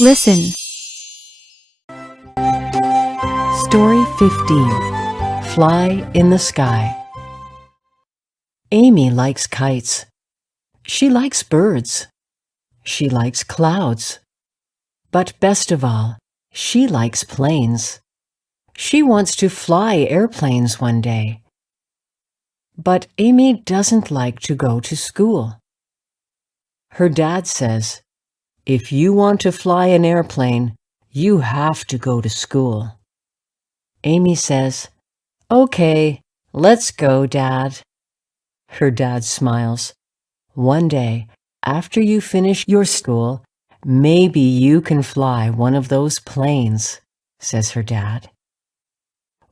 Listen. Story 15. Fly in the Sky. Amy likes kites. She likes birds. She likes clouds. But best of all, she likes planes. She wants to fly airplanes one day. But Amy doesn't like to go to school. Her dad says, "If you want to fly an airplane, you have to go to school." Amy says, "Okay, let's go, Dad." Her dad smiles. "One day, after you finish your school, maybe you can fly one of those planes," says her dad.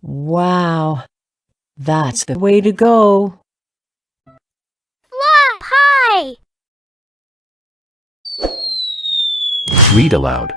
Wow, that's the way to go. Fly high! Read aloud.